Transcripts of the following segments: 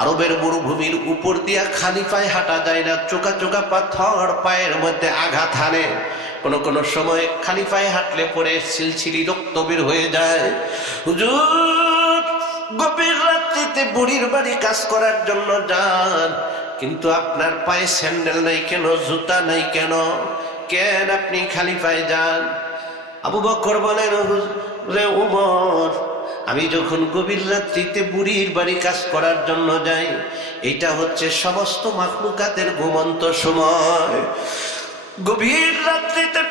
আরবের মরুভূমির উপর দিয়া খালি পায়ে হাঁটা যায় না, চোকা চোকা পাথর পায়ের মধ্যে আঘাত হানে। কোন কোন সময় খালি পায়ে হাঁটলে পরে সিলসিলি রক্ত বের হয়ে যায়। হুজুর গভীর রাত্রিতে বুড়ির বাড়ি কাজ করার জন্য যান, কিন্তু আপনার পায়ে স্যান্ডেল নাই কেন, জুতা নাই কেন, কেন আপনি খালি পায়ে যান? আবু বকর বলেন, রে উমর, আমি যখন গভীর রাত্রিতে বুড়ির বাড়ি কাজ করার জন্য যাই, এটা হচ্ছে সমস্ত মাখলুকাতের ঘুমন্ত সময়। গভীর রাত্রিতে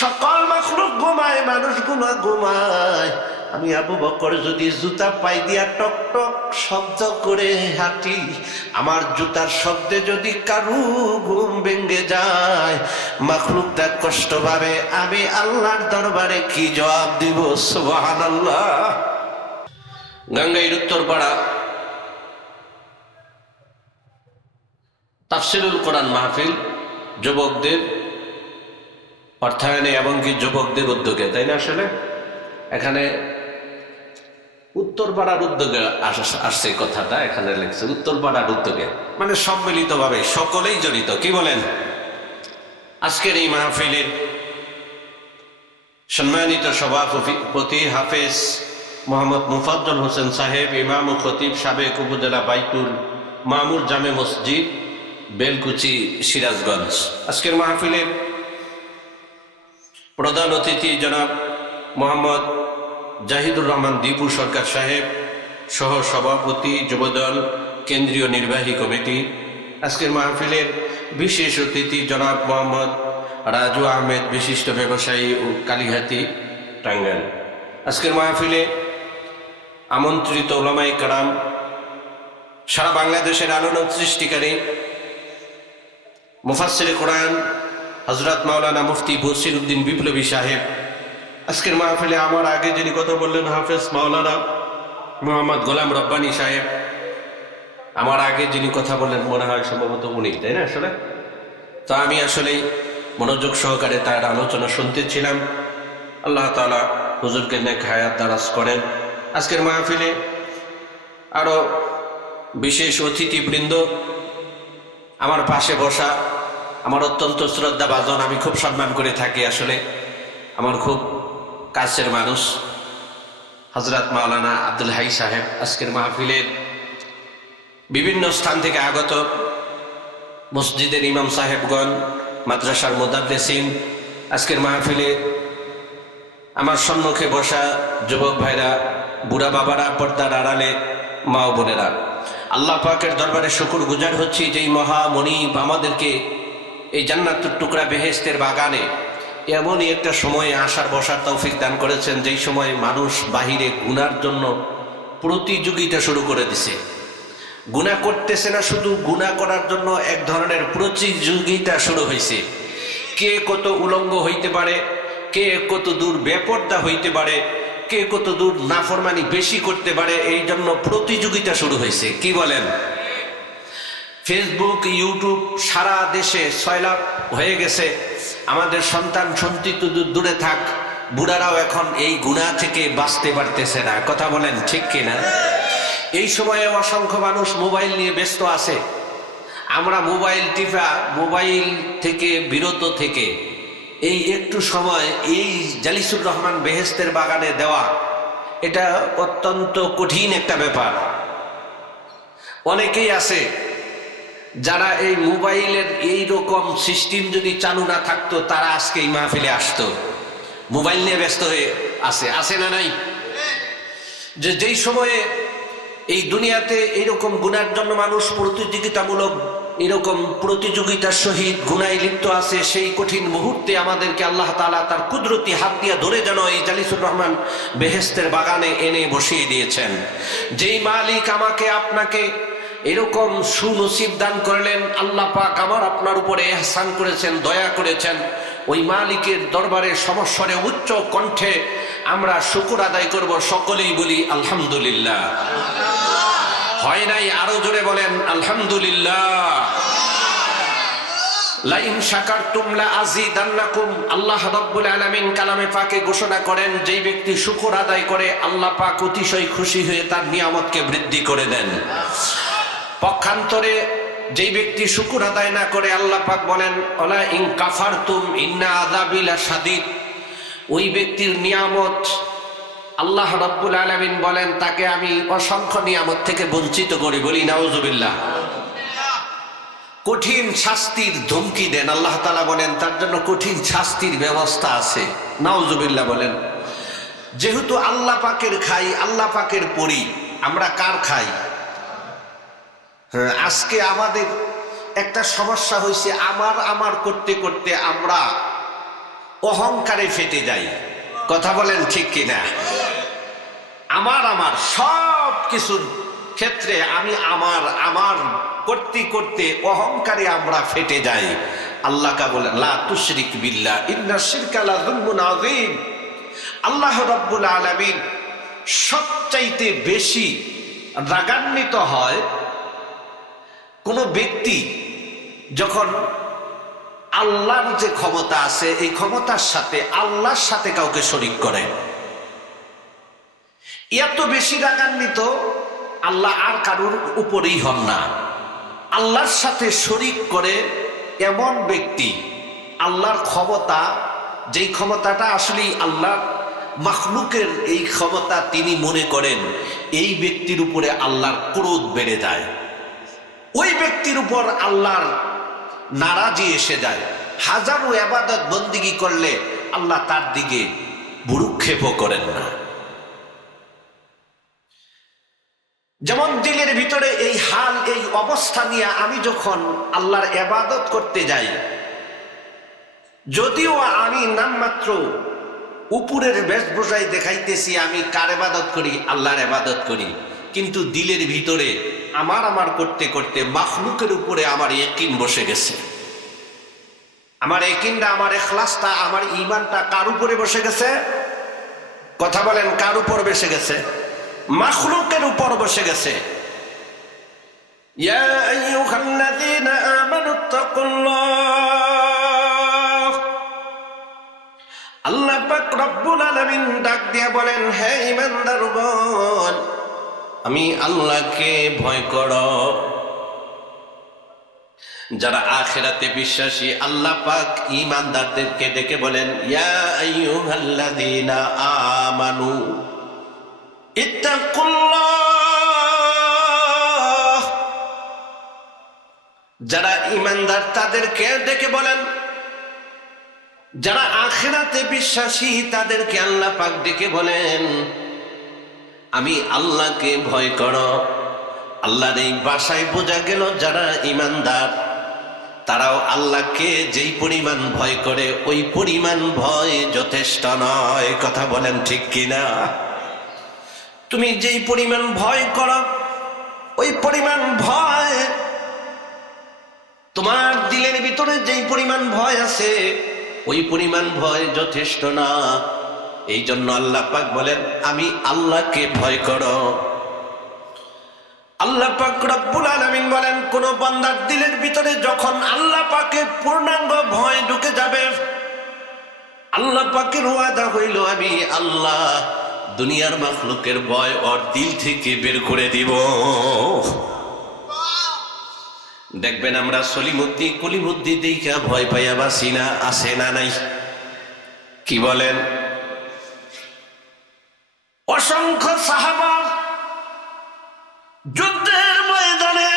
সকল মাখলুক ঘুমায়, মানুষগুলো ঘুমায়। আমি আবু বকর যদি জুতা পাই দিয়া টক টক শব্দ করে হাঁটি, আমার জুতার শব্দে যদি কারু ঘুম ভেঙে যায়, মাখলুকটা কষ্ট পাবে, আমি আল্লাহর দরবারে কি জবাব দিব? সুবহানাল্লাহ। গাঙ্গাইর উত্তরপাড়া তাফসিরুল কোরআন মাহফিল যুবকদের অর্থায়নে এবং কি যুবকদের উদ্যোগে, তাই না? আসলে এখানে উত্তরপাড়ার উদ্যোগে আসছে কথাটা, এখানে লেখছে উত্তরপাড়ার উদ্যোগে, মানে সম্মিলিতভাবে সকলেই জড়িত। কি বলেন? আজকের এই মাহফিলের সম্মানিত সভাপতি হাফেজ মোহাম্মদ মুফাজ্জল হোসেন সাহেব, ইমাম ও খতিব, সাবেক উপজেলা বাইতুল মামুর জামে মসজিদ, বেলকুচি, সিরাজগঞ্জ। আজকের মাহফিলের প্রধান অতিথি জনাব মোহাম্মদ জাহিদুর রহমান দীপু সরকার সাহেব, সহ সভাপতি যুবদল কেন্দ্রীয় নির্বাহী কমিটি। আজকের মাহফিলের বিশেষ অতিথি জনাব মোহাম্মদ রাজু আহমেদ, বিশিষ্ট ব্যবসায়ী ও কালীহাতি, টাঙ্গাইল। আজকের মাহফিলে আমন্ত্রিত উলামায়ে কেরাম, সারা বাংলাদেশের আলোড়ন সৃষ্টিকারী মুফাসসিরে কোরআন হযরত মাওলানা মুফতি বসির উদ্দিন বিপ্লবী সাহেব। আজকের মাহফিলে আমার আগে যিনি কথা বললেন হাফেজ মাওলানা মোহাম্মদ গোলাম রব্বানী সাহেব, আমার আগে যিনি কথা বললেন মনে হয় সম্ভবত উনি, তাই না? আসলে তো আমি আসলে মনোযোগ সহকারে তার আলোচনা শুনতেছিলাম। আল্লাহ তাআলা হুজুরকে নেক হায়াত দারাজ করেন। আজকের মাহফিলে আরো বিশেষ অতিথিবৃন্দ, আমার পাশে বসা আমার অত্যন্ত শ্রদ্ধা ভাজন, আমি খুব সম্মান করে থাকি, আসলে আমার খুব কাছের মানুষ, হযরত মাওলানা আব্দুল হাই সাহেব। আজকের মাহফিলের বিভিন্ন স্থান থেকে আগত মসজিদের ইমাম সাহেবগণ, মাদ্রাসার মুদাররিসিন, আজকের মাহফিলে আমার সম্মুখে বসা যুবক ভাইরা, বুড়া বাবারা, পর্দার আড়ালে মা ও বোনেরা, আল্লাহ পাকের দরবারে শুকর গুজার হচ্ছি যেই মহামনিব আমাদেরকে এই জান্নাতুর টুকরা বেহেশতের বাগানে এমনই একটা সময়ে আসার বসার তৌফিক দান করেছেন, যেই সময় মানুষ বাহিরে গুনার জন্য প্রতিযোগিতা শুরু করে দিছে। গুনাহ করতেছে না, শুধু গুনাহ করার জন্য এক ধরনের প্রতিযোগিতা শুরু হয়েছে। কে কত উলঙ্গ হইতে পারে, কে কত দূর বেপরদা হইতে পারে, কে কত দূর নাফরমানি বেশি করতে পারে, এই জন্য প্রতিযোগিতা শুরু হয়েছে। কি বলেন? ফেসবুক, ইউটিউব সারা দেশে সয়লাব হয়ে গেছে। আমাদের সন্তান সন্ততি তো দূরে থাক, বুড়ারাও এখন এই গুনাহ থেকে বাঁচতে পারতেছে না। কথা বলেন ঠিক কিনা? এই সময়ে অসংখ্য মানুষ মোবাইল নিয়ে ব্যস্ত আছে। আমরা মোবাইল টিপা, মোবাইল থেকে বিরত থেকে এই একটু সময় এই জালিসুর রহমান বেহেশতের বাগানে দেওয়া, এটা অত্যন্ত কঠিন একটা ব্যাপার। অনেকেই আছে যারা এই মোবাইলের এই রকম সিস্টেম যদি চালু না থাকতো, তারা আজকে এই মাহফিলে আসতো। মোবাইল নিয়ে ব্যস্ত হয়ে আছে না নাই? যেই সময়ে এই দুনিয়াতে এইরকম গুনার জন্য মানুষ প্রতিযোগিতামূলক এরকম প্রতিযোগিতার সহিত গুনায় লিপ্ত আছে, সেই কঠিন মুহূর্তে আমাদেরকে আল্লাহ তাআলা তার কুদরতি হাত দিয়ে ধরে যেন এই জালিসুর রহমান বেহেশতের বাগানে এনে বসিয়ে দিয়েছেন। যেই মালিক আমাকে আপনাকে এরকম সুনসিব দান করলেন, আল্লাহ পাক আমার আপনার উপরে ইহসান করেছেন, দয়া করেছেন, ওই মালিকের দরবারে সমস্বরে উচ্চ কণ্ঠে আমরা শুকর আদায় করব। সকলেই বলি আলহামদুলিল্লাহ। হয় নাই? আরো জোরে বলেন আলহামদুলিল্লাহ। লাইন শাকারতুম লা আযীদান্নাকুম, আল্লাহ রাব্বুল আলামিন কালামে পাকে ঘোষণা করেন, যেই ব্যক্তি শুকর আদায় করে আল্লাহ পাক অতিশয় খুশি হয়ে তার নিয়ামতকে বৃদ্ধি করে দেন। পক্ষান্তরে যেই ব্যক্তি শুকর আদায় না করে আল্লাহ পাক বলেন ওয়ালা ইন কাফারতুম ইন্না আযাবি লাশাদীদ, ওই ব্যক্তির নিয়ামত আল্লাহ রাব্বুল আলামিন বলেন তাকে আমি অসংখ্য নিয়ামত থেকে বঞ্চিত করি। বলি নাউজুবিল্লাহ। কঠিন শাস্তির ধমকি দেন আল্লাহ তাআলা, বলেন তার জন্য কঠিন শাস্তির ব্যবস্থা আছে। নাউজুবিল্লাহ বলেন। যেহেতু আল্লাহ পাকের খাই, আল্লাহ পাকের পড়ি, আমরা কার খাই? আজকে আমাদের একটা সমস্যা হয়েছে, আমার করতে করতে আমরা অহংকারে ফেটে যাই। কথা বলেন ঠিক কিনা? আমার সব কিছুর ক্ষেত্রে আমি আমার করতে করতে অহংকারে আমরা ফেটে যাই। আল্লাহ কা বলেন লা তুশরিক বিল্লাহ ইন্নাশ শিরকা লাযুলমুন আযীম। আল্লাহ রাব্বুল আলামিন সবচাইতে বেশি রাগান্বিত হয় কোন ব্যক্তি যখন আল্লাহর যে ক্ষমতা আছে এই ক্ষমতার সাথে আল্লাহর সাথে কাউকে শরীক করে। এত বেশি রাগান্বিত আল্লাহ আর কারোর উপরেই হন না। আল্লাহর সাথে শরীক করে এমন ব্যক্তি, আল্লাহর ক্ষমতা, যেই ক্ষমতাটা আসলে আল্লাহর মাখলুকের এই ক্ষমতা তিনি মনে করেন, এই ব্যক্তির উপরে আল্লাহর ক্রোধ বেড়ে যায়। ওই ব্যক্তির উপর আল্লাহর নারাজি এসে যায়। হাজারো ইবাদত বন্দিগি করলে আল্লাহ তার দিকে ভ্রুক্ষেপও করেন না। যেমন দিলের ভিতরে এই হাল, এই অবস্থা নিয়ে আমি যখন আল্লাহর ইবাদত করতে যাই, যদিও আমি নামমাত্র উপরের বেশভূষায় দেখাইতেছি আমি কার ইবাদত করি, আল্লাহর ইবাদত করি, কিন্তু দিলের ভিতরে আমার করতে করতে মাখলুকের উপরে আমার ইয়াকিন বসে গেছে। আমার ইয়াকিনটা, আমার ইখলাসটা, আমার ঈমানটা কার উপরে বসে গেছে? কথা বলেন, কার উপর বসে গেছে? মাখলুকের উপর বসে গেছে। ইয়া আইয়ুহাল্লাযীনা আমানুত্তাকুল্লাহ, আল্লাহ পাক রব্বুল আলামিন ডাক দিয়ে বলেন, হে ঈমানদারগণ, আমি আল্লাহকে ভয় করো। যারা আখিরাতে বিশ্বাসী আল্লাহ পাক ঈমানদারদেরকে ডেকে বলেন, ইয়া আইয়ুহাল্লাযীনা আমানু ইত্তাকুল্লাহ। যারা ঈমানদার তাদেরকে ডেকে বলেন, যারা আখিরাতে বিশ্বাসী তাদেরকে আল্লাহ পাক ডেকে বলেন, আমি আল্লাহকে ভয় করো। আল্লাহর এই ভাষায় বোঝা গেল যারা ঈমানদার তারাও আল্লাহকে যেই পরিমাণ ভয় করে ওই পরিমাণ ভয় যথেষ্ট নয়। কথা বলেন ঠিক কিনা? তুমি যেই পরিমাণ ভয় করো ওই পরিমাণ ভয়, তোমার দিলের ভিতরে যেই পরিমাণ ভয় আছে ওই পরিমাণ ভয় যথেষ্ট না। এই জন্য আল্লাহ পাক বলেন, আমি আল্লাহকে ভয় করো। আল্লাহ পাক রব্বুল আলামিন বলেন, কোন বান্দার দিলের ভিতরে যখন আল্লাহ পাকের পূর্ণাঙ্গ ভয় ঢুকে যাবে, আল্লাহ পাকের ওয়াদা হইল আমি আল্লাহ দুনিয়ার মাখলুকের ভয় ওর দিল থেকে বের করে দিব। দেখবেন আমরা সলিমুদ্দি কলিমুদ্দি দেখা ভয় পাইয়া বাসি না, আসে না নাই? কি বলেন? অসংখ্য সাহাবা যুদ্ধের ময়দানে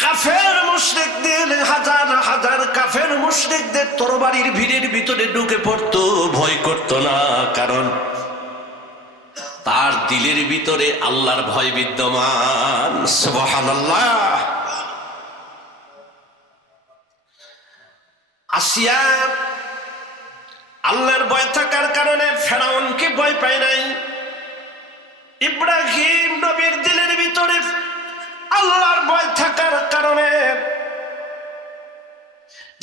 কাফের মুশরিকদের, হাজার হাজার কাফের মুশরিকদের তরবারির ভিড়ের ভিতরে ঢুকে পড়তো, ভয় করত না, কারণ তার দিলের ভিতরে আল্লাহর ভয় বিদ্যমান। সুবহানাল্লাহ। আসিয়া আল্লাহর ভয় থাকার কারণে ফেরাউনকে ভয় পায় নাই। ইব্রাহিম নবীর দিলের ভিতরে আল্লাহর ভয় থাকার কারণে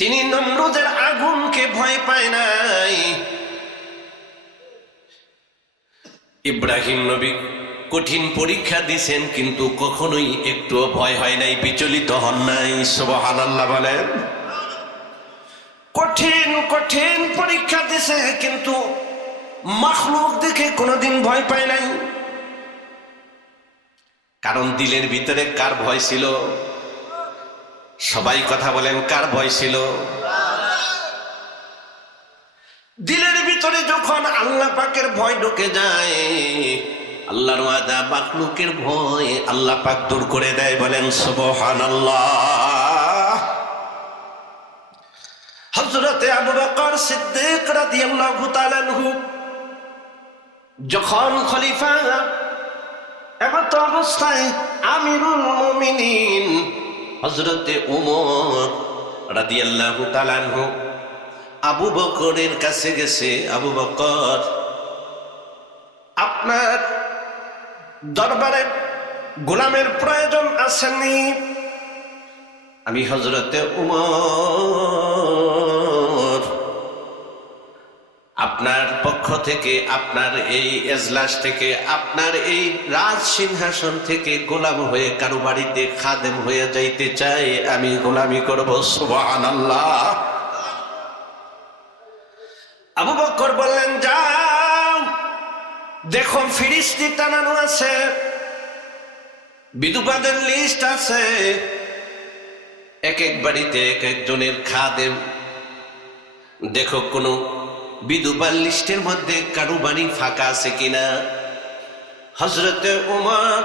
তিনি নমরুদের আগুনকে ভয় পায় নাই। ইব্রাহিম নবী কঠিন পরীক্ষা দিয়েছেন কিন্তু কখনোই একটুও ভয় হয় নাই, বিচলিত হন নাই। সুবহানাল্লাহ বলেন। কঠিন কঠিন পরীক্ষা দিছে কিন্তু মাখলুক দেখে কোনোদিন ভয় পায় নাই। কারণ দিলের ভিতরে কার ভয় ছিল? সবাই কথা বলেন, কার ভয় ছিল? দিলের ভিতরে যখন আল্লাহ পাকের ভয় ঢুকে যায়, আল্লাহর ওয়াদা মাখলুকের ভয় আল্লাহ পাক দূর করে দেয়। বলেন সুবহানাল্লাহ। হযরতে আবু বকর সিদ্দিক রাদিয়াল্লাহু তাআলা আনহু যখন খলিফা, এমত অবস্থায় আমিরুল মুমিনিন হযরতে ওমর রাদিয়াল্লাহু তাআলা আনহু আবু বকরের কাছে গেছে, আবু বকর, আপনার দরবারে গোলামের প্রয়োজন আসেনি? আমি হযরতে ওমর আপনার পক্ষ থেকে, আপনার এই এজলাস থেকে, আপনার এই রাজ সিংহাসন থেকে গোলাম হয়ে কারো বাড়িতে খাদেম হয়ে যাইতে চাই, আমি গোলামি করব। সুবহানাল্লাহ। আবু বকর বললেন, যাও, দেখো ফিরিস্তি টানানো আছে, বিধবাদের লিস্ট আছে, এক এক বাড়িতে এক একজনের খাদেম, দেখো কোন বিধবার লিস্টের মধ্যে কারো বাড়ি ফাঁকা আছে কিনা। হযরতে ওমর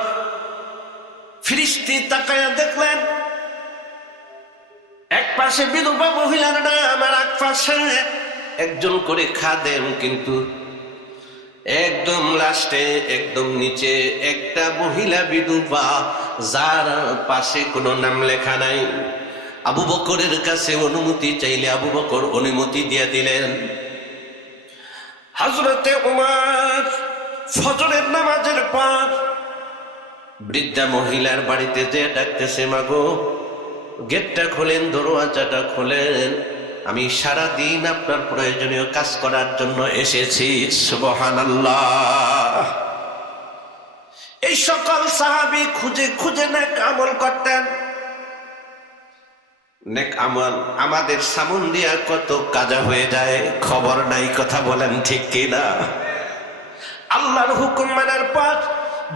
ফিরিস্তি তাকায়া দেখলেন, এক পাশে বিধবা মহিলার নাম আর এক পাশে একজন করে খাদেম, কিন্তু একদম লাস্টে, একদম নিচে একটা মহিলা বিধবা, যার পাশে কোনো নাম লেখা নাই। আবু বকরের কাছে অনুমতি চাইলে আবু বকর অনুমতি দিয়ে দিলেন। হযরতে ওমর ফজরের নামাজের পর বৃদ্ধা মহিলার বাড়িতে যে ডাকতেছে, মাগো গেটটা খোলেন, দরওয়াজাটা খোলেন, আমি সারা দিন আপনার প্রয়োজনীয় কাজ করার জন্য এসেছি। সুবহানাল্লাহ। এই সকল সাহাবী খুঁজে খুঁজে নেক আমল করতেন। নেক আমল আমাদের সামন দিয়া কত কাজা হয়ে যায়, খবর নাই। কথা বলেন ঠিক কিনা? আল্লাহর হুকুম মানার পর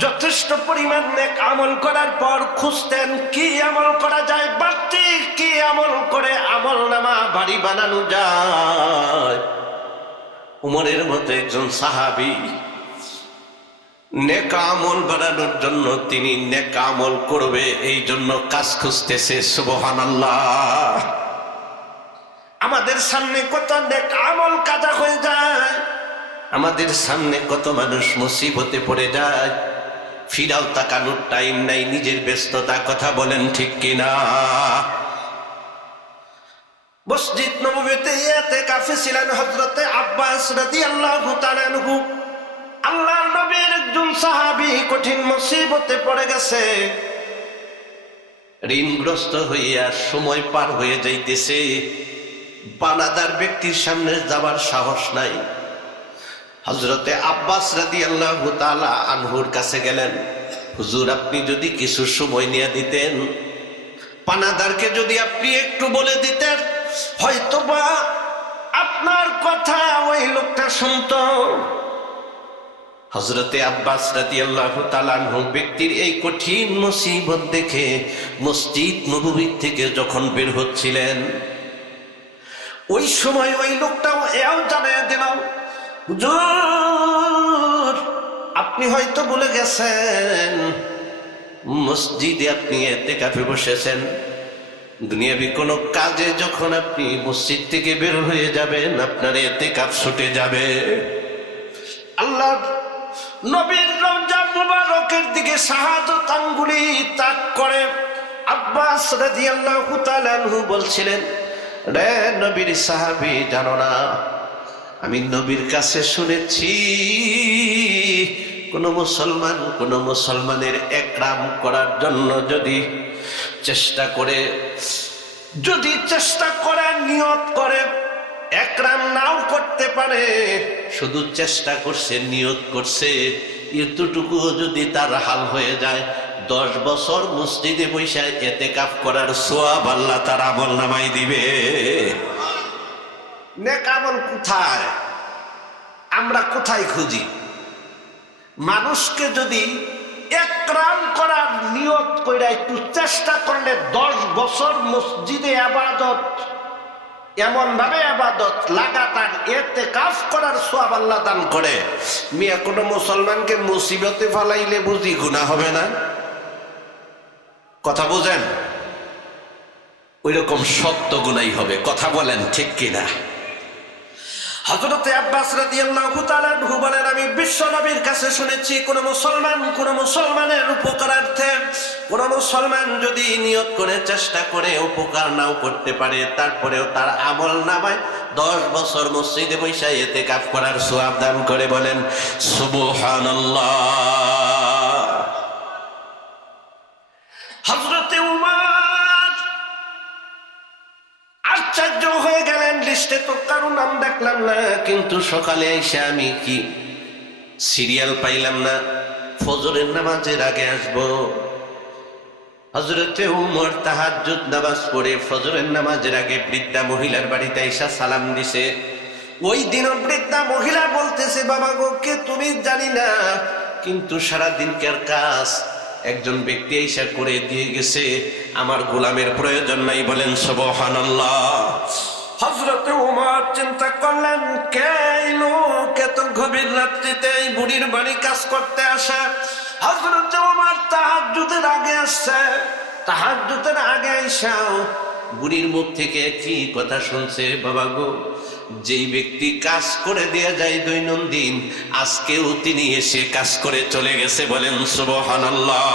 যথেষ্ট পরিমাণ নেক আমল করার পর খুঁজতেন কি আমল করা যায়, বাড়তি কি আমল করে আমল নামা ভারী বানানো যায়। উমরের মতো একজন সাহাবী নেক আমল বানানোর জন্য, তিনি নেক আমল করবে এই জন্য কাজ খুঁজতেছে। সুবহানাল্লাহ। আমাদের সামনে কত নেক আমল কাজা হয়ে যায়, আমাদের সামনে কত মানুষ মুসিবতে পড়ে যায়, ফিরাও তাকানোর টাইম নাই, নিজের ব্যস্ততা। কথা বলেন ঠিক কিনা? মসজিদ নববীতে ইতিকাফে ছিলেন হযরতে আব্বাস রাদিয়াল্লাহু তাআলা আনহু। আল্লাহর নবীর একজন সাহাবী কঠিন মুসিবতে পড়ে গেছে, ঋণগ্রস্ত হইয়া সময় পার হয়ে যাইতেছে, পানাদার ব্যক্তির সামনে যাবার সাহস নাই। হযরতে আব্বাস রাদিয়াল্লাহু তাআলা আনহুর কাছে গেলেন, হুজুর আপনি যদি কিছু সময় নিয়ে দিতেন, পানাদারকে যদি আপনি একটু বলে দিতেন, হয়তোবা আপনার কথা ওই লোকটা শুনতো। হযরতে আব্বাস রাদিয়াল্লাহু তাআলা আনহু ব্যক্তির এই কঠিন মুসিবত দেখে মসজিদ নববী থেকে যখন বের হচ্ছিলেন, ওই সময় ওই লোকটাও এও জানিয়ে দিল, হুজুর আপনি হয়তো ভুলে গেছেন, মসজিদে আপনি ইতিকাফে বসেছেন, দুনিয়াবি কোনো কাজে যখন আপনি মসজিদ থেকে বের হয়ে যাবেন, আপনার ইতিকাফ ছুটে যাবে। আল্লাহ নবীর রওজা মুবারকের দিকে শাহাদাত আঙ্গুলি তাক করে আব্বাস রাদিয়াল্লাহু তাআলা আনহু বলছিলেন, রে নবীর সাহাবী, জানো না আমি নবীর কাছে শুনেছি কোন মুসলমানের একরাম করার জন্য যদি চেষ্টা করে নিয়ত করে, একরাম নাও করতে পারে, শুধু চেষ্টা করছে, নিয়ত করছে, এতটুকু যদি তার হাল হয়ে যায়, 10 বছর মসজিদে বসে ইতিকাফ করার সওয়াব আল্লাহ তার আমল নামাই দিবে। নেক আমল কোথায়? আমরা কোথায় খুঁজি? মানুষকে যদি একরাম করার কইরা একটু চেষ্টা করলে 10 বছর মসজিদে ইবাদত, এমন ভাবে ইবাদত লাগাতার ইতিকাফ করার সওয়াব আল্লাহ দান করে। মিয়া কোন মুসলমানকে মুসিবতে ফালাইলে বুঝি গুনাহ হবে না? কথা বুঝেন? ওইরকম সত্য গুনাই হবে। কথা বলেন ঠিক কিনা? হযরতে আব্বাস রাদিয়াল্লাহু তাআলা আনহু বলেন, আমি বিশ্ব নবীর কাছে শুনেছি কোন মুসলমানের উপকারার্থে কোন মুসলমান যদি নিয়ত করে চেষ্টা করে উপকার নাও করতে পারে, তারপরেও তার আমল নামায় 10 বছর মসজিদে বসে ইতিকাফ করার সওয়াব দান করে। বলেন সুবহানাল্লাহ। হযরতে উমর আশ্চর্য হয়ে গেলেন, লিস্টে তো কারো নাম দেখলাম না, কিন্তু সকালে এসে আমি কি সিরিয়াল পাইলাম না, ফজরের নামাজের আগে আসবো। হযরতে উমর তাহাজ্জুদ নামাজ পড়ে ফজরের নামাজের আগে বৃদ্ধা মহিলার বাড়িতে এসে সালাম দিছে। ওই দিনও বৃদ্ধা মহিলা বলতেছে, বাবা গো, কে তুমি জানি না, কিন্তু সারাদিনকার কাজ একজন ব্যক্তি এসে করে দিয়ে গেছে, আমার গোলামের প্রয়োজন নাই। বলেন সুবহানাল্লাহ। হযরতে উমর চিন্তা করলেন, কে লোক এত গভীর রাত্রিতে এই বুড়ির বাড়ি কাজ করতে আসে? হযরতে উমর তাহাজ্জুদের আগে আসছে। তাহাজ্জুদের আগে আইসাও বুড়ির মুখ থেকে কি কথা শুনছে, বাবা গো, যেই ব্যক্তি কাজ করে দেয়া যায় দৈনন্দিন, আজকেও তিনি এসে কাজ করে চলে গেছে। বলেন সুবহানাল্লাহ।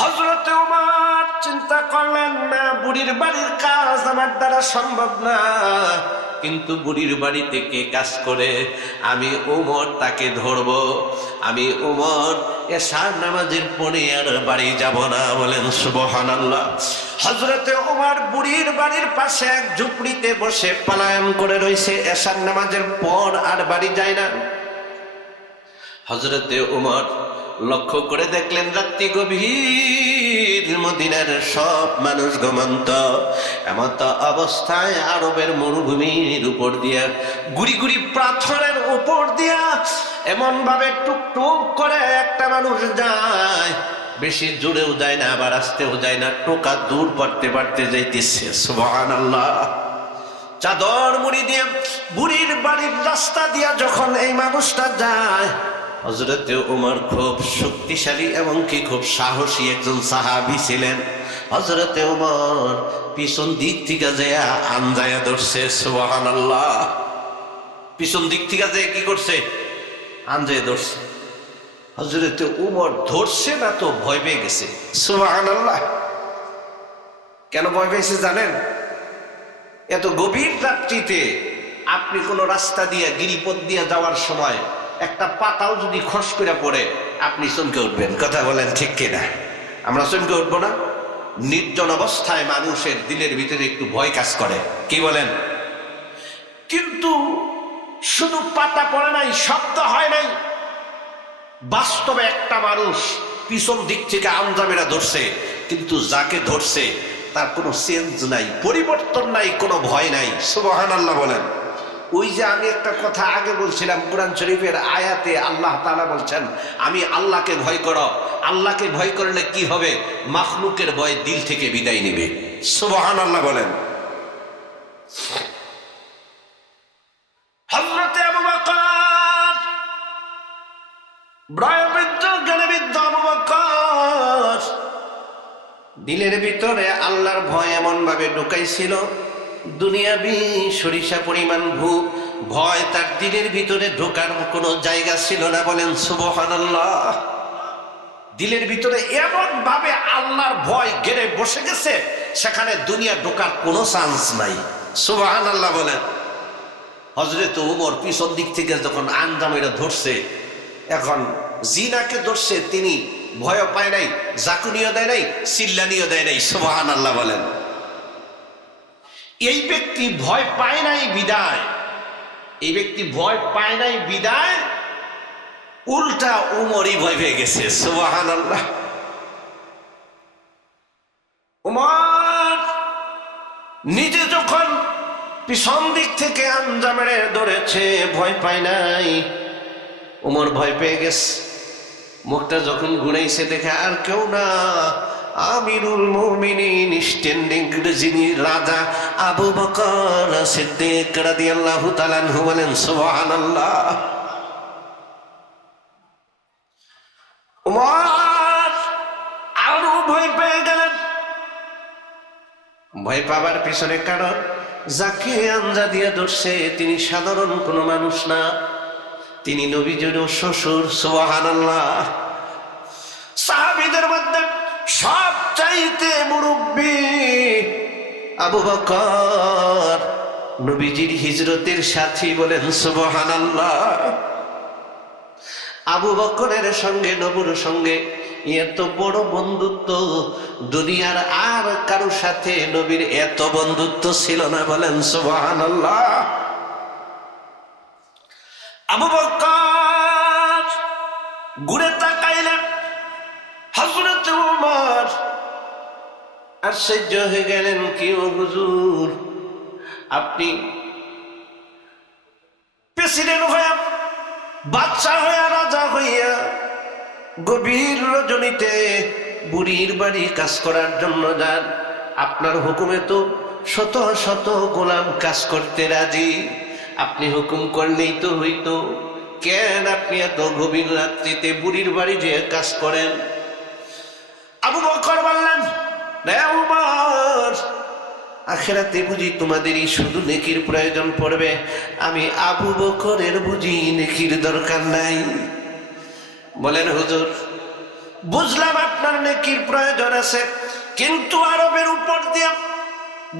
হযরতে উমর চিন্তা করলেন, না, বুড়ির বাড়ির কাজ আমার দ্বারা সম্ভব না, কিন্তু বুড়ির বাড়িতে কে কাজ করে, আমি উমর তাকে ধরব। আমি উমর এশার নামাজের পরে আর বাড়ি যাব না। বলেন সুবহানাল্লাহ। হযরতে উমর বুড়ির বাড়ির পাশে এক ঝুপড়িতে বসে পলায়ন করে রয়েছে, এশার নামাজের পর আর বাড়ি যায় না। হযরতে উমর লক্ষ্য করে দেখলেন, রাত্রি গভীর, মদিনার সব মানুষ ঘুমন্ত। এমত অবস্থায় আরবের মরুভূমির উপর দিয়া, গুড়ি গুড়ি পাথরের উপর দিয়া এমন ভাবে টুকটুক করে একটা মানুষ যায়, বেশি জোরেও যায় না আবার আসতেও যায় না, টোকা দূর পড়তে পড়তে যাইতেছে। সুবহানাল্লাহ। চাদর মুড়ি দিয়ে বুড়ির বাড়ির রাস্তা দিয়া যখন এই মানুষটা যায়, হযরতে উমর খুব শক্তিশালী এবং কি খুব সাহসী একজন সাহাবী ছিলেন। হযরতে উমর পিছন দিক থেকে যায় আনজায়া ধরছে। সুবহানাল্লাহ। পিছন দিক থেকে যায় কি করছে? আনজায়া ধরছে। হযরতে উমর ধরছে না তো ভয় পেয়ে গেছে। সুবহানাল্লাহ। কেন ভয় পেয়েছে জানেন? এত গভীর রাত্রিতে আপনি কোন রাস্তা দিয়ে গিরিপথ দিয়ে যাওয়ার সময় একটা পাতাও যদি খস করে পড়ে, আপনি চমকে উঠবেন। কথা বলেন ঠিক কিনা? আমরা চমকে উঠবো না? নির্জন অবস্থায় মানুষের দিলের ভিতরে একটু ভয় কাজ করে, কি বলেন? কিন্তু শুধু পাতা পড়ে নাই, শব্দ হয় নাই, বাস্তবে একটা মানুষ পিছন দিক থেকে আঞ্জামেরা ধরছে, কিন্তু যাকে ধরছে তার কোনো চেঞ্জ নাই, পরিবর্তন নাই, কোনো ভয় নাই। সুবহানাল্লাহ বলেন। ওই যে আমি একটা কথা আগে বলছিলাম, কুরআন শরীফের আয়াতে আল্লাহ তাআলা বলছেন, আমি আল্লাহকে ভয় করো। আল্লাহকে ভয় করলে কি হবে? মাখলুকের ভয় দিল থেকে বিদায় নেবে। সুবহানাল্লাহ বলেন। হযরতে আবু বকর, বয়োবৃদ্ধ জ্ঞানবৃদ্ধ আবু বকর দিলের ভিতরে আল্লাহর ভয় এমন ভাবে ঢুকাইছিল, দুনিয়াবি সরিষা পরিমাণ ভয় তার দিলের ভিতরে ঢোকার কোনো জায়গা ছিল না। বলেন সুবহানাল্লাহ। দিলের ভিতরে এমন ভাবে আল্লাহর ভয় ঘেরে বসে গেছে, সেখানে দুনিয়া ঢোকার কোনো চান্স নাই। সুবহানাল্লাহ বলেন। হযরত উমর পিছন দিক থেকে যখন আঞ্জামেরা ধরছে, এখন জিনাকে ধরছে, তিনি ভয় পায় নাই, জাকুনিও দেয় নাই, চিল্লানিও দেয় নাই। সুবহানাল্লাহ বলেন। এই ব্যক্তি ভয় পায় নাই বিদায়, এই ব্যক্তি ভয় পায় নাই বিদায় উল্টা উমরই ভয় পেয়ে গেছে। সুবহানাল্লাহ। উমর নিজে যখন পিছন দিক থেকে আঞ্জামেরে ধরেছে, ভয় পায় নাই, উমর ভয় পেয়ে গেছে। মুখটা যখন ঘুরাইছে দেখে আর কেউ না, আমিরুল মুমিনিন স্ট্যান্ডিং যিনি রাজা আবু বকর সিদ্দিক রাদিয়াল্লাহু তাআলা আনহু বলেন সুবহানাল্লাহ। উমর আরো ভয় পেয়ে গেলেন। ভয় পাবার পিছনে কারণ যাকে আঞ্জা দিয়ে ধরছে তিনি সাধারণ কোনো মানুষ না, তিনি নবীজির শ্বশুর। সুবহানাল্লাহ। সাহাবীদের মধ্যে সবচাইতে মুরব্বী আবু বকর, নবীজির হিজরতের সাথী। বলেন সুবহানাল্লাহ। আবু বকরের সঙ্গে নবীর সঙ্গে এত বড় বন্ধুত্ব দুনিয়ার আর কারো সাথে নবীর এত বন্ধুত্ব ছিল না। বলেন সুবহানাল্লাহ। আবু বকর ঘুরে তাকাইলেন, হযরত ওমর আশ্চর্য হয়ে গেলেন, কি ও হুজুর, আপনি প্রেসিডেন্ট হইয়া, বাদশা হইয়া, রাজা হইয়া গভীর রজনীতে বুড়ির বাড়ি কাজ করার জন্য যান। আপনার হুকুমে তো শত শত গোলাম কাজ করতে রাজি, আপনি হুকুম করলেই তো হইতো, কেন আপনি এত গভীর রাত্রিতে বুড়ির বাড়ি যেয়ে কাজ করেন? আবু বকর বললেন, আখিরাতে বুঝি তোমাদেরই শুধু নেকির প্রয়োজন পড়বে, আমি আবু বকরের বুঝি নেকির দরকার নাই। বলেন হুজুর, বুঝলাম আপনার নেকির প্রয়োজন আছে, কিন্তু আরবের উপর দিয়ে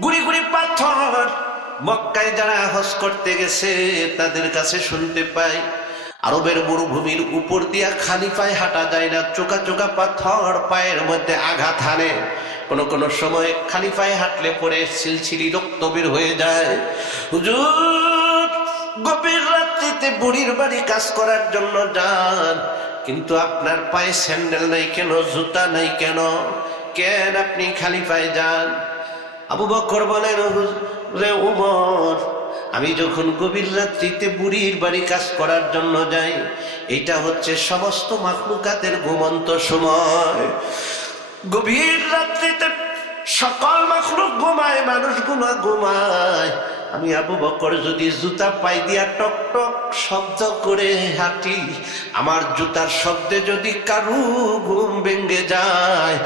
গুড়ি গুড়ি পাথর, মক্কায় যারা হজ করতে গেছে তাদের কাছে শুনতে পাই আরবের মরুভূমির উপর দিয়া খালি পায়ে হাঁটা যায় না, চোকা চোকা পাথর পায়ের মধ্যে আঘাত হানে, কোন সময় খালি পায়ে হাঁটলে পরে সিলসিলি রক্ত বের হয়ে যায়। হুজুর গভীর রাত্রিতে বুড়ির বাড়ি কাজ করার জন্য যান, কিন্তু আপনার পায়ে স্যান্ডেল নাই কেন, জুতা নাই কেন, কেন আপনি খালি পায়ে যান? আবু বকর বলেন, রে ওমর, আমি যখন গভীর রাত্রিতে বুড়ির বাড়ি কাজ করার জন্য যাই, এটা হচ্ছে সমস্ত মাখলুকাতের ঘুমন্ত সময়। গভীর রাত্রিতে সকল মাখলুক ঘুমায়, মানুষগুলো ঘুমায়, আমি আবু বকর যদি জুতা পাই দিয়া টক টক শব্দ করে হাঁটি, আমার জুতার শব্দে যদি কারু ঘুম ভেঙে যায়,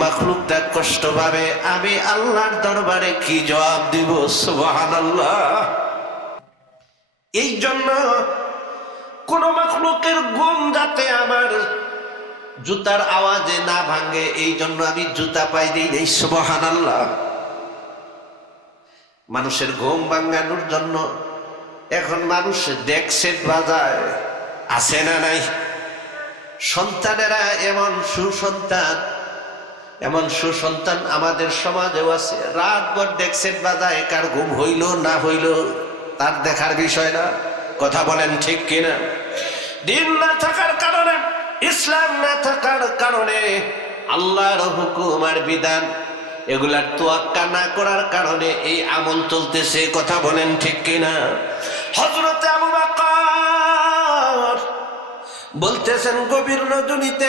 মাখলুকটা কষ্ট পাবে, আমি আল্লাহর দরবারে কি জবাব দিব? সুবহানাল্লাহ। এই জন্য কোন মাখলুকের ঘুম যাতে আমার জুতার আওয়াজে না ভাঙে, এই জন্য আমি জুতা পাই দিই নেই। সুবহানাল্লাহ। মানুষের ঘুম ভাঙানোর জন্য এখন মানুষ ডেক সেট বাজায়, আছে না নাই? সন্তানেরা এমন সুসন্তান আমাদের সমাজেও আছে, রাতভর ডেক সেট বাজায়, কার ঘুম হইল না হইল তার দেখার বিষয় না। কথা বলেন ঠিক কিনা? দিন না থাকার কারণে, ইসলাম না থাকার কারণে, আল্লাহর হুকুম আর বিধান এগুলার তোয়াক্কা না করার কারণে এই আমল চলতেছে। কথা বলেন ঠিক কিনা? হযরত আবু বকর বলতেছেন, গভীর রজনীতে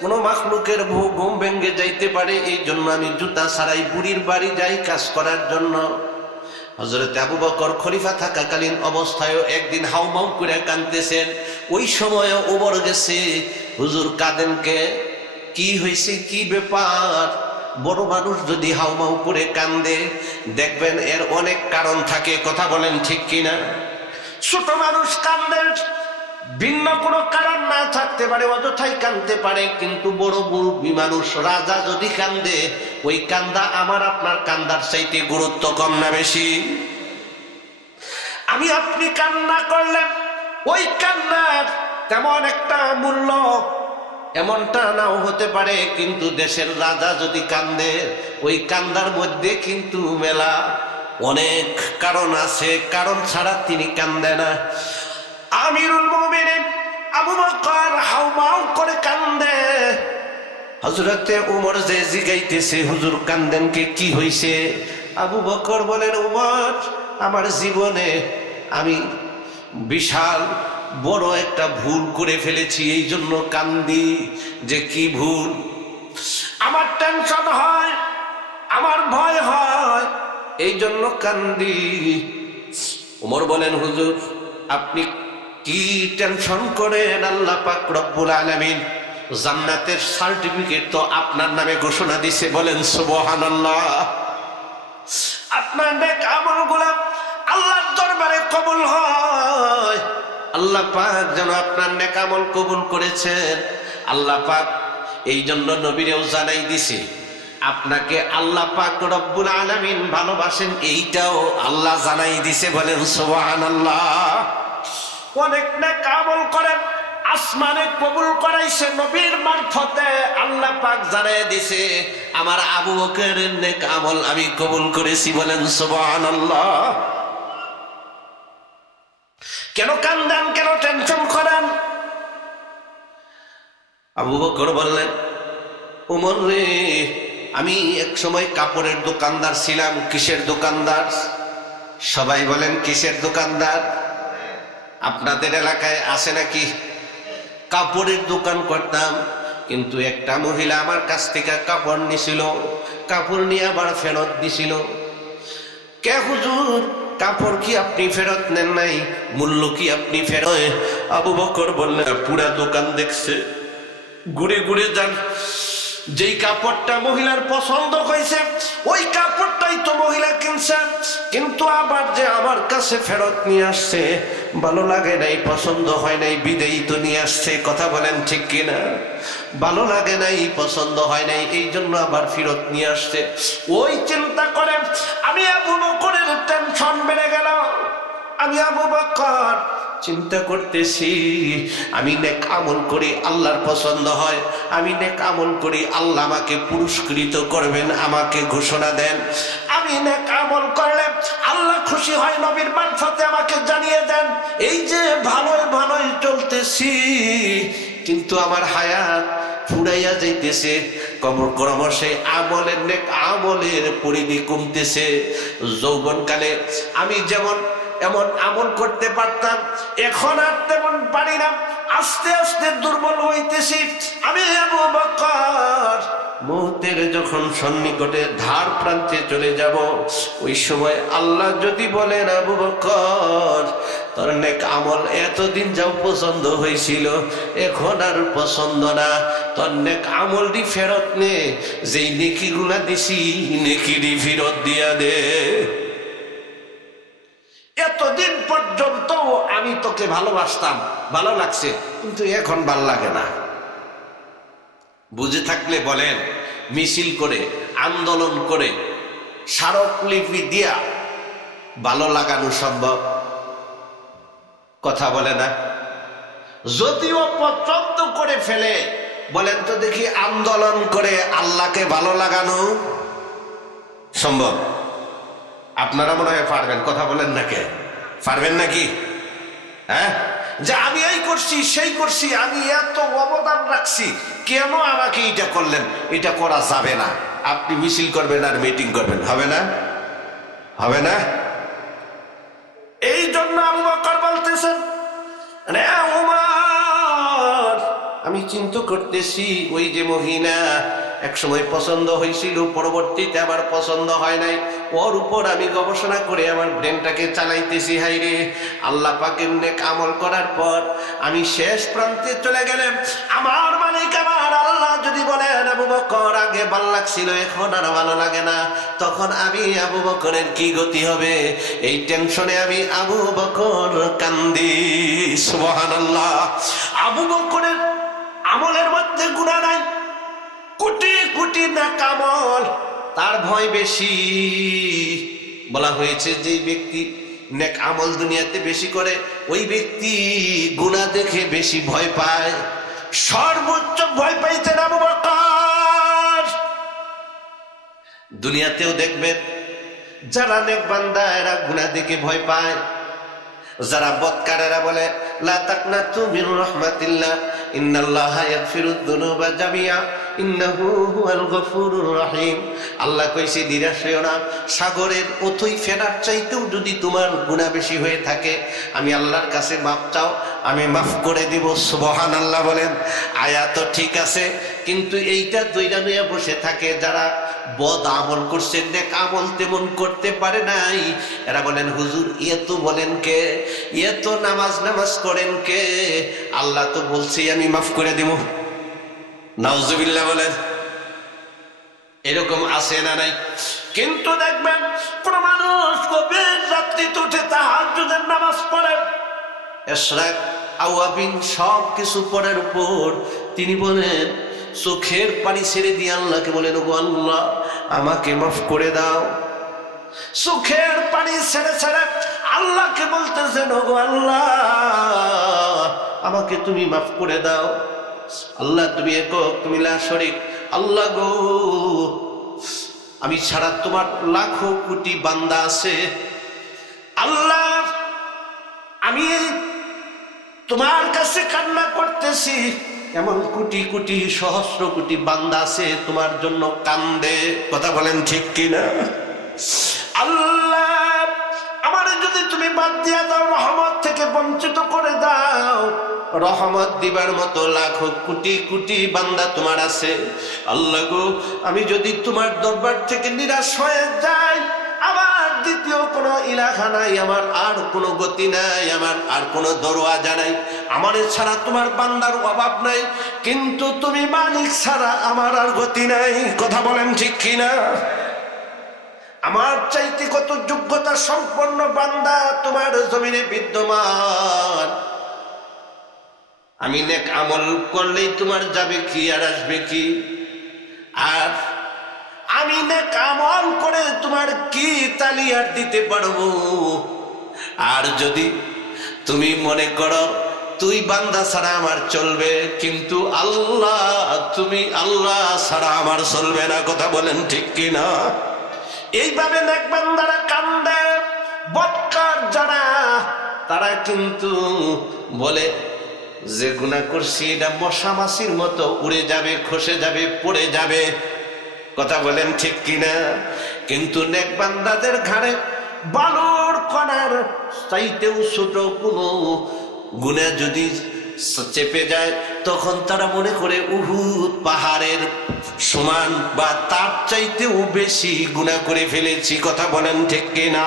কোন মাখলুকের ঘুম ভেঙে যাইতে পারে, এই জন্য আমি জুতা ছাড়াই বুড়ির বাড়ি যাই কাজ করার জন্য। হযরত আবু বকর খলিফা থাকাকালীন অবস্থায়ও একদিন হাউমাউ করে কাঁদতেছেন। ওই সময় ওমর গেছে, হুজুর কাঁদেন কে? কি হয়েছে, কি ব্যাপার? বড় মানুষ যদি হাউমাউ করে কান্দে দেখবেন এর অনেক কারণ থাকে। কথা বলেন ঠিক কিনা? ছোট মানুষ কান্দে ভিন্ন কোনো কারণ না থাকতে পারে, অযথাই কান্দতে পারে, কিন্তু বড় মুরব্বী মানুষ, রাজা যদি কান্দে, ওই কান্দা আমার আপনার কান্দার চাইতে গুরুত্ব কম না বেশি? আমি আপনি কান্না করলেন ওই কান্নার তেমন একটা মূল্য এমনটা নাও হতে পারে, কিন্তু দেশের রাজা যদি কান্দে, ওই কান্দার মধ্যে কিন্তু মেলা অনেক কারণ আছে, কারণ ছাড়া তিনি কান্দে না। আমিরুল মুমিনিন আবু বকর হাউমাউ করে কান্দে। হযরতে ওমর যে জিগাইতেছে, হুজুর কান্দেন কে, কি হইছে? আবু বকর বলেন, ওমর, আমার জীবনে আমি বিশাল বড় একটা ভুল করে ফেলেছি, এই জন্য কান্দি। যে কি ভুল? আমার টেনশন হয়, আমার ভয় হয়, এই জন্য কান্দি। ওমর বলেন, হুজুর আপনি কি টেনশন করেন? আল্লাহ পাক রব্বুল আলামিন জান্নাতের সার্টিফিকেট তো আপনার নামে ঘোষণা দিছে। বলেন সুবহানাল্লাহ। আপনার নেক আমলগুলো আল্লাহর দরবারে কবুল হয়। আল্লাহ পাক যেন আপনার নেক আমল কবুল করেছেন। আল্লাহ পাক এই জন্য নবীরেও জানাই দিছে, আপনাকে আল্লাহ পাক রব্বুল আলামিন ভালোবাসেন, এইটাও আল্লাহ জানাই দিছে। বলেন সুবহানাল্লাহ। অনেক নেক আমল করেন, আসমানে কবুল করাইছে নবীর মারফতে। আল্লাহ পাক জানাই দিছে, আমার আবু বকরের নেক আমল আমি কবুল করেছি। বলেন সুবহানাল্লাহ। কেন কান্দেন? কেন টেনশন করেন? আবু বকর বললেন, ওমর রে, আমি এক সময় কাপড়ের দোকানদার ছিলাম। কিসের দোকানদার? সবাই বলেন কিসের দোকানদার? আপনাদের এলাকায় আছে নাকি? কাপড়ের দোকান করতাম, কিন্তু একটা মহিলা আমার কাছ থেকে কাপড় নিছিল, কাপড় নিয়ে আবার ফেরত দিছিল। কে হুজুর, কাপড় কি আপনি ফেরত নেন নাই? মূল্য কি আপনি ফেরত? আবু বকর বললেন, পুরা দোকান দেখছে, ঘুরে ঘুরে যান, যেই কাপড়টা মহিলার পছন্দ হয়েছে ওই কাপড়টাই তো মহিলা কিনছে, কিন্তু আবার যে আমার কাছে ফেরত নিয়ে আসছে, ভালো লাগে নাই, পছন্দ হয় নাই, বিদেয়ী তো নিয়ে আসছে। কথা বলেন ঠিক কিনা? ভালো লাগে নাই, পছন্দ হয় নাই, এই জন্য আবার ফেরত নিয়ে আসছে। ওই চিন্তা করে আমি আবু বকরের টেনশন বেড়ে গেল। আমি আবু বকর চিন্তা করতেছি, আমি নেক আমল করি, আল্লাহর পছন্দ হয়, আমি নেক আমল করি, আল্লাহ আমাকে পুরস্কৃত করবেন, আমাকে ঘোষণা দেন। আমি নেক আমল করলে আল্লাহ খুশি হয়, নবীর মারফতে আমাকে জানিয়ে দেন। এই যে ভালোই ভালোই চলতেছি, কিন্তু আমার হায়াত ফুরাইয়া যাইতেছে, ক্রমশে আমলের নেক আমলের পরিধি কমতেছে। যৌবনকালে আমি যেমন এমন আমল করতে পারতাম, এখন আর তেমন পারি না, আস্তে আস্তে দুর্বল হইতেছি। আমি আবু বকর মৌতের যখন সন্নিকটে ধার প্রান্তে চলে যাব, ওই সময় আল্লাহ যদি বলেন, আবু বকর তোর নেক আমল এতদিন যাও পছন্দ হয়েছিল, এখন আর পছন্দ না, তোর নেক আমলটি ফেরত নে, যেই নেকিগুলা দিছি নেকিরই ফেরত দিয়া দে। এতদিন পর্যন্ত আমি তোকে ভালোবাসতাম, ভালো লাগছে, কিন্তু এখন ভালো লাগে না। বুঝে থাকলে বলেন, মিছিল করে, আন্দোলন করে, স্মারকলিপি দিয়া ভালো লাগানো সম্ভব? কথা বলে না। যদিও পছন্দ করে ফেলে, বলেন তো দেখি, আন্দোলন করে আল্লাহকে ভালো লাগানো সম্ভব? আপনারা মনে হয় পারবেন। কথা বলেন না, কে পারবেন নাকি? হ্যাঁ, যে আমি এই করছি সেই করছি, আমি এত অবদান রাখছি, কেন আমাকে এটা করলেন? এটা করা যাবে না। আপনি মিছিল করবেন আর মিটিং করবেন, হবে না? হবে না? এই জন্য আবু বকর বলতেছেন, ওমর আমি চিন্তা করতেছি, ওই যে মহিলা একসময় পছন্দ হয়েছিল, পরবর্তীতে আবার পছন্দ হয় নাই, ওর উপর আমি গবেষণা করে আমার ব্রেনটাকে চালাইতেছি। হাই রে, আল্লাহ পাকের নেক আমল করার পর আমি শেষ প্রান্তে চলে গেলাম, আমার মালিক আমার আল্লাহ যদি বলেন, আবু বকর আগে ভালো লাগছিল, এখন আর ভালো লাগে না, তখন আমি আবু বকরের কি গতি হবে? এই টেনশনে আমি আবু বকর কান্দি। সুবহানাল্লাহ। আবু বকরের আমলের মধ্যে গুনাহ নাই, কোটি কোটি নেক আমল, তার ভয় বেশি। বলা হয়েছে যে ব্যক্তি নেক আমল দুনিয়াতে বেশি করে, ওই ব্যক্তি গুনাহ দেখে বেশি ভয় পায়। সর্বোচ্চ ভয় পাইতেন আবু বকর। দুনিয়াতেও দেখবেন যারা নেক বান্দা এরা গুনাহ দেখে ভয় পায়। যারা বদকারেরা বলে, লা তাকনাতু মির রাহমাতিল্লাহ, ইন্নাল্লাহা ইয়াগফিরুদ যুনুবা জামিআ, ইন্নাহু হুয়াল গফুরুর রহিম। আল্লাহ কইছে নিরাশ হইও না, সাগরের অথই ফেনার চাইতেও যদি তোমার গুনাহ বেশি হয়ে থাকে আমি আল্লাহর কাছে মাফ চাও, আমি মাফ করে দিব। সুবহানাল্লাহ বলেন। আয়া তো ঠিক আছে, কিন্তু এইটা দইরা নিয়ে বসে থাকে যারা বদ আমল করছে, নেক আমল তেমন করতে পারে নাই, এরা বলেন হুজুর এত বলেন কে, এত নামাজ করেন কে, আল্লাহ তো বলছি আমি মাফ করে দিব। নাউজুবিল্লাহ বলেন। এরকম আছে না নাই? কিন্তু দেখবেন কোন মানুষ গভীর রাত্রিতে উঠে তাহাজ্জুদের নামাজ পড়ে, ইশরাক আওয়াবিন সব কিছু পড়ার উপর তিনি বলেন চোখের পানি ছেড়ে দিয়ে আল্লাহকে বলেন ওগো আল্লাহ আমাকে মাফ করে দাও। চোখের পানি ছেড়ে ছেড়ে আল্লাহকে বলতেছেন ওগো আল্লাহ আমাকে তুমি মাফ করে দাও। আল্লাহ তুমি একক, তুমি লা শরীক। আল্লাহ গো আমি ছাড়া তোমার লাখো কোটি বান্দা আছে, আল্লাহ আমি তোমার কাছে কান্না করতেছি, এমন কোটি কোটি সহস্র কোটি বান্দা আছে তোমার জন্য কান্দে। কথা বলেন ঠিক কিনা? আল্লাহ আমার যদি তুমি বাদ দিয়া দাও, রহমত থেকে বঞ্চিত করে দাও, রহমত দিবার মতো লাখো কোটি কোটি বান্দা তোমার আছে। আল্লাহ গো আমি যদি তোমার দরবার থেকে নিরাশ হয়ে যাই, আমার দ্বিতীয় কোনো ইলাহা নাই, আমার আর কোনো গতি নাই, আমার আর কোনো দরওয়াজা নাই, আমার ছাড়া তোমার বান্দার অভাব নাই, কিন্তু তুমি মালিক ছাড়া আমার আর গতি নাই। কথা বলেন ঠিক কিনা? আমার চাইতে কত যোগ্যতা সম্পন্ন বান্দা তোমার জমিনে বিদ্যমান, আমি নেক আমল করলেই তোমার যাবে কি আর আসবে কি? আর আমি নেক আমল করে তোমার কি তালিয়ার দিতে পারবো? আর যদি তুমি মনে করো তুই বান্দা ছাড়া আমার চলবে, কিন্তু আল্লাহ তুমি আল্লাহ ছাড়া আমার চলবে না। কথা বলেন ঠিক কিনা? এইভাবে নেক বান্দারা কান্দে। বদকার যারা তারা কিন্তু বলে যে গুনাহ করছি এটা মশা মাছির মতো উড়ে যাবে, খসে যাবে, পড়ে যাবে। কথা বলেন ঠিক কিনা? কিন্তু নেক বান্দাদের ঘাড়ে বালুর কণার চাইতেও ছোট কোনো গুনাহ যদি চেপে যায় তখন তারা মনে করে উহুদ পাহাড়ের সমান বা তার চাইতেও বেশি গুনাহ করে ফেলেছি। কথা বলেন ঠিক কিনা?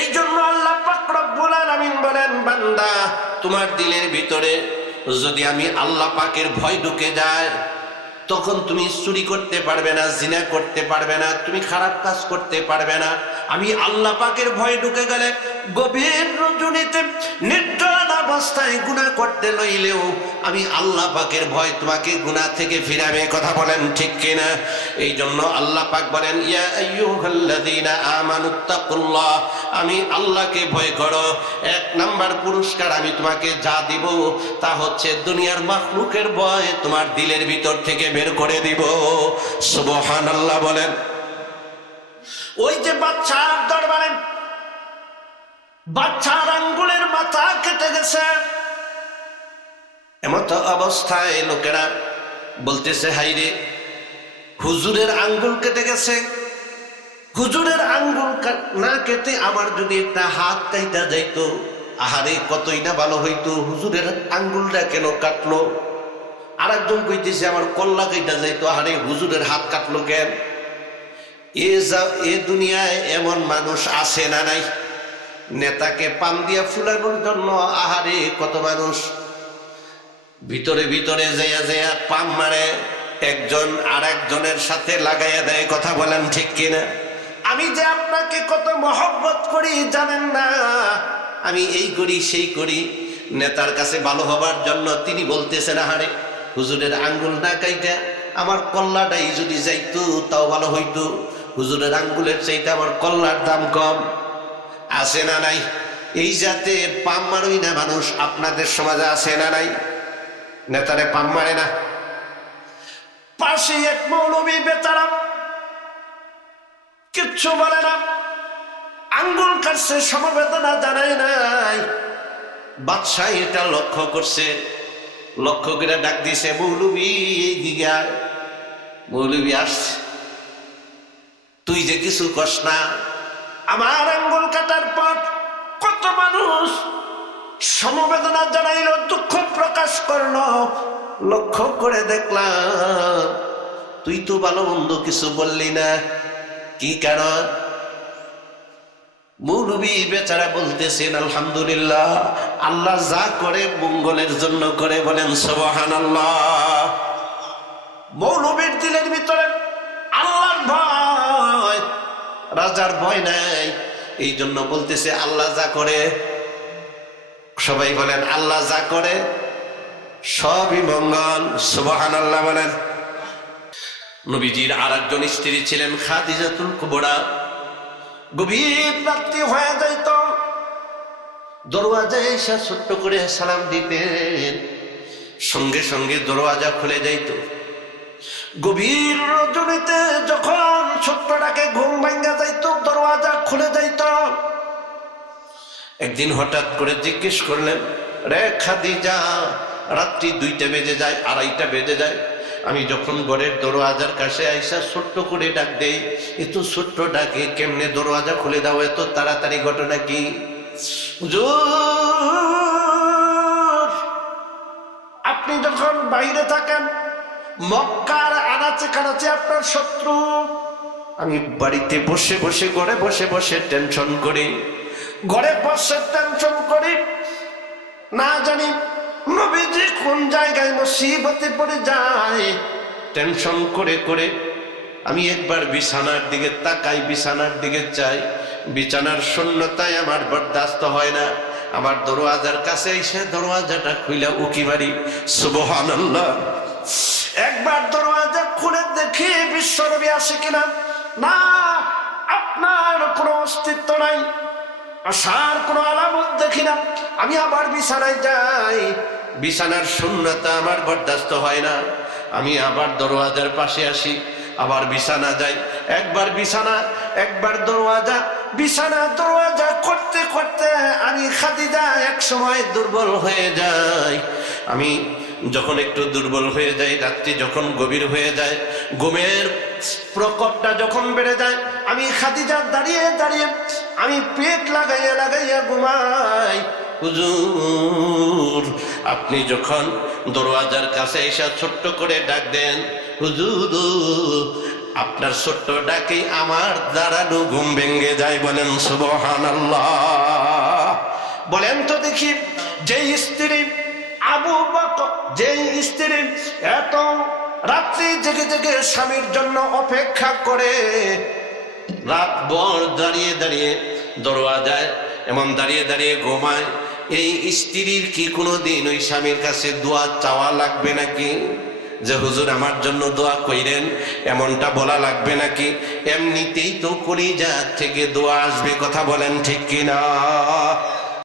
এই জন্য আল্লাহ পাক রব্বুল আলামিন বলেন বান্দা তোমার দিলের ভিতরে যদি আমি আল্লাহ পাকের ভয় ঢুকে যায় তখন তুমি চুরি করতে পারবে না, জিনা করতে পারবে না, তুমি খারাপ কাজ করতে পারবে না। আমি আল্লাহ পাকের ভয় ঢুকে গেলে গভীর রজনীতে নির্জন অবস্থায় গুনাহ করতে লইলেও আমি আল্লাহ পাকের ভয় তোমাকে গুনাহ থেকে ফিরাবে। কথা বলেন ঠিক কিনা? এই জন্য আল্লাহ পাক বলেন ইয়া আইয়ুহাল্লাযীনা আমানুত্তাকুল্লাহ, আমি আল্লাহকে ভয় করো। এক নাম্বার পুরস্কার আমি তোমাকে যা দিব তা হচ্ছে দুনিয়ার মাখলুকের ভয় তোমার দিলের ভিতর থেকে বের করে দিব। সুবহানাল্লাহ বলেন। ওই যে বাচ্চার দরবারে বাচ্চার আঙ্গুলের মাথা কেটে গেছে, এমত অবস্থায় লোকেরা বলতেছে হাইরে হুজুরের আঙ্গুল কেটে গেছে, হুজুরের আঙ্গুল না কেটে আমার যদি একটা হাত কাইটা যাইতো, আহারে কতই না ভালো হইতো, হুজুরের আঙ্গুলটা কেন কাটলো? আর একজন কইতেছে আমার কল্লা কাইটা যাইতো, আহারে হুজুরের হাত কাটলো কেন? এ দুনিয়ায় এমন মানুষ আছে না নাই? নেতাকে পান দিয়া ফুলানোর জন্য আহারে কত মানুষ ভিতরে ভিতরে যাইয়া যাইয়া পাম মারে, একজন আর একজনের সাথে লাগাইয়া দেয়। কথা বলেন ঠিক কিনা? আমি যে আপনাকে কত মহব্বত করি জানেন না, আমি এই করি সেই করি নেতার কাছে ভালো হবার জন্য। তিনি বলতেছেন আহারে হুজুরের আঙ্গুল না কাইটা আমার কল্লাটাই যদি যাইতো তাও ভালো হইতো, হুজুরের আঙ্গুলের চাইতে আমার কল্লার দাম কম। আছে না নাই? এই জাতের পাম মারই না মানুষ আপনাদের সমাজে আছে না নাই? নেতারে পাম মারে না। পাশে এক মৌলবী বেচারা কিচ্ছু বলে না, আঙ্গুল কাটছে, সমবেদনা জানায় নাই। বাদশাহ এটা লক্ষ্য করছে, লক্ষ্য করে ডাক দিছে, মৌলবী এইদিকে আয়। মৌলবী আসছে, তুই যে কিছু কস না, আমার আঙ্গুল কাটার পর কত মানুষ সমবেদনা জানাইল, দুঃখ প্রকাশ করলো, লক্ষ্য করে দেখলাম তুই তো ভালো মন্দ কিছু বললি না, কি কারণ? মৌলবী বেচারা বলতেছেন, আলহামদুলিল্লাহ, আল্লাহ যা করে মঙ্গলের জন্য করে, বলেন সুবহানাল্লাহ। মৌলবীর দিলের ভিতরে আল্লাহর ভয়, রাজার ভয় নাই, এই জন্য বলতেছে আল্লাহ যা করে, সবাই বলেন আল্লাহ যা করে সবই মঙ্গল, সুবহানাল্লাহ বলেন। নবীজির আরেকজন স্ত্রী ছিলেন খাদিজাতুল কুবরা। গভীর রাত্রি হয়ে যাইত, দরওয়াজায় এসে ছোট্ট করে সালাম দিতেন, সঙ্গে সঙ্গে দরওয়াজা খুলে যাইত। গভীর রজনীতে যখন ছোট্টটাকে ঘুম ভাঙ্গা যাইত, দরওয়াজা খুলে যাইত। একদিন হঠাৎ করে জিজ্ঞেস করলেন, রে খাদিজা, রাত্রি 2টা বেজে যায়, 2:30 বেজে যায়, আমি যখন ঘরের দরওয়াজার কাছে আইসা ছোট্ট করে ডাক দেই, এত ছোট্ট ডাকে কেমনে দরওয়াজা খুলে দাও, এত তাড়াতাড়ি, ঘটনা কি? আপনি যখন বাইরে থাকেন, মক্কার আনাচে কানাচে আপনার শত্রু, আমি বাড়িতে বসে বসে, ঘরে বসে বসে টেনশন করি, ঘরে বসে টেনশন করি, না জানি নবীজি কোন জায়গায় মুসিবতে পড়ে যায়। টেনশন করে করে আমি একবার বিছানার দিকে তাকাই, বিছানার দিকে চাই, বিছানার শূন্যতায় আমার বরদাস্ত হয় না। আমার দরওয়াজার কাছে এসে দরওয়াজাটা খুলে উকি মারি, সুবহানাল্লাহ। একবার দরওয়াজা খুলে দেখি বিশ্বনবী আসে কিনা, না, আপনার কোনো অস্তিত্ব নাই, আসার কোনো আলামত দেখি না। আমি আবার বিছানায় যাই, বিছানার শূন্যতা আমার বরদাস্ত হয় না। আমি আবার দরওয়াজার পাশে আসি, আবার বিছানা যাই, একবার বিছানা, একবার দরওয়াজা, বিছানা দরওয়াজা করতে করতে আমি খাদিজা এক সময় দুর্বল হয়ে যাই। আমি যখন একটু দুর্বল হয়ে যাই, রাত্রি যখন গভীর হয়ে যায়, ঘুমের প্রকোপটা যখন বেড়ে যায়, আমি খাদিজা দাঁড়িয়ে দাঁড়িয়ে আমি পেট লাগাইয়া লাগাইয়া ঘুমাই। হুজুর, আপনি যখন দরওয়াজার কাছে এসে ছোট্ট করে ডাক দেন, হুজুর, আপনার ছোট্ট ডাকেই আমার দাঁড়ানো ঘুম ভেঙে যায়, বলেন সুবহানাল্লাহ। বলেন তো দেখি, যেই স্ত্রী আবু বকর, যেই স্ত্রী এত রাত্রি জেগে জেগে স্বামীর জন্য অপেক্ষা করে, রাত ভর দাঁড়িয়ে দাঁড়িয়ে দরওয়াজায় এমন দাঁড়িয়ে দাঁড়িয়ে ঘুমায়, এই স্ত্রীর কি কোনোদিন ওই স্বামীর কাছে দোয়া চাওয়া লাগবে নাকি? যে হুজুর আমার জন্য দোয়া কইরেন, এমনটা বলা লাগবে নাকি? এমনিতেই তো কলিজা থেকে দোয়া আসবে, কথা বলেন ঠিক কিনা?